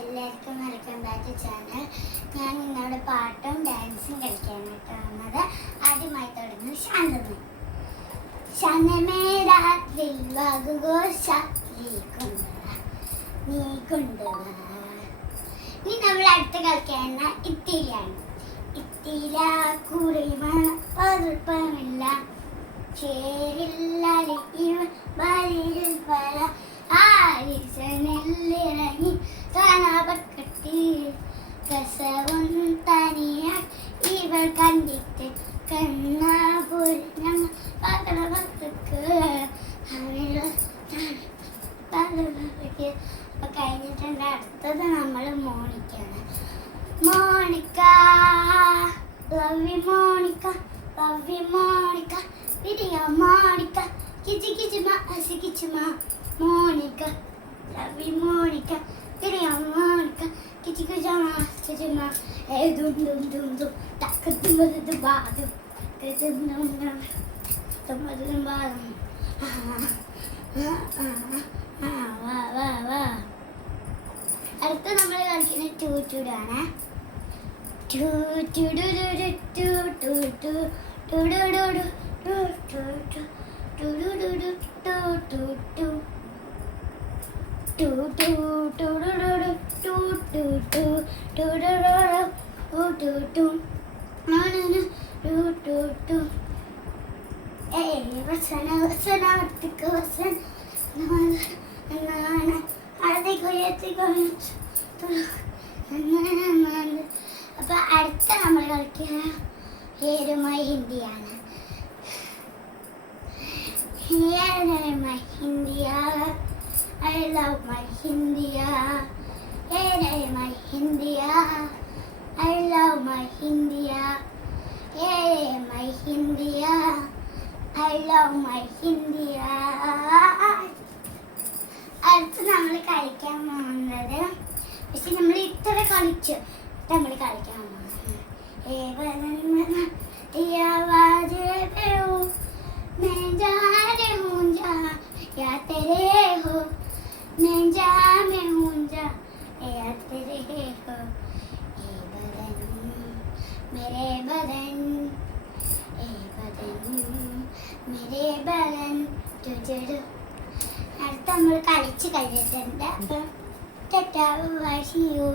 എല്ലാവർക്കും welcome back to channel. ഞാൻ നിന്നോട് പാട്ടും ഡാൻസും കളിക്കാനായിട്ട് വന്നത്. ആദ്യമായി തുടങ്ങുന്നു ശാന്തമേ. ശാന്തമേ രാത്രി വകുഘോഷാത്രി കൊണ്ടുവാ, നീ കൊണ്ടുവാ. ഇനി നമ്മൾ അടുത്ത് കളിക്കുന്ന ഇത്തിരിയാണ്. ഇത്തിര കുറയുമ പതുപ്പമില്ല, ചേരില്ല വരിയിൽ പല ആരിസനെല്ലിറങ്ങി കാണാപക്കെട്ടി രസവും തനിയ ഇവൾ കണ്ടിട്ട് കണ്ണാപുരം പകടക്ക് അപ്പൊ കഴിഞ്ഞിട്ടുണ്ട്. അടുത്തത് നമ്മൾ മോണിക്കാണ്. Monica love you Monica, love you Monica, video Monica, കിച്ചി കിച്ചുമ അസി കിച്ചുമ Monica, love you Monica, video Monica, കിച്ചി കിച്ചുമ അസി കിച്ചുമ ദും ദും ദും ദും തക്കത്തും വലുതും ബാതും കത്തും ദും ദും തുമ്പതും ബാതും വാ വാ വാ. അടുത്ത നമ്മൾ കളിക്കുന്ന ടൂടാണ്. അപ്പൊ അടുത്ത നമ്മൾ കളിക്കുക ഏരുമായി ഹിന്ദിയാണ്. ഏരുമായി ഹിന്ദിയ, ഐ ലവ് മൈ ഹിന്ദിയ, ഏരുമായി ഹിന്ദിയ, ഐ ലവ് മൈ ഹിന്ദിയ, ഏരുമായി ഹിന്ദിയ, ഐ ലവ് മൈ ഹിന്ദിയ. അടുത്ത് നമ്മൾ കളിക്കാൻ പോകുന്നത്, പക്ഷെ നമ്മൾ ഇത്ര കളിച്ചു നമ്മൾ കളിക്കാൻ പോകുന്നത് അടുത്ത് നമ്മൾ കളിച്ച് കഴിഞ്ഞിട്ടുണ്ട്. അപ്പം ടാറ്റാ, ബൈ, സീ യു.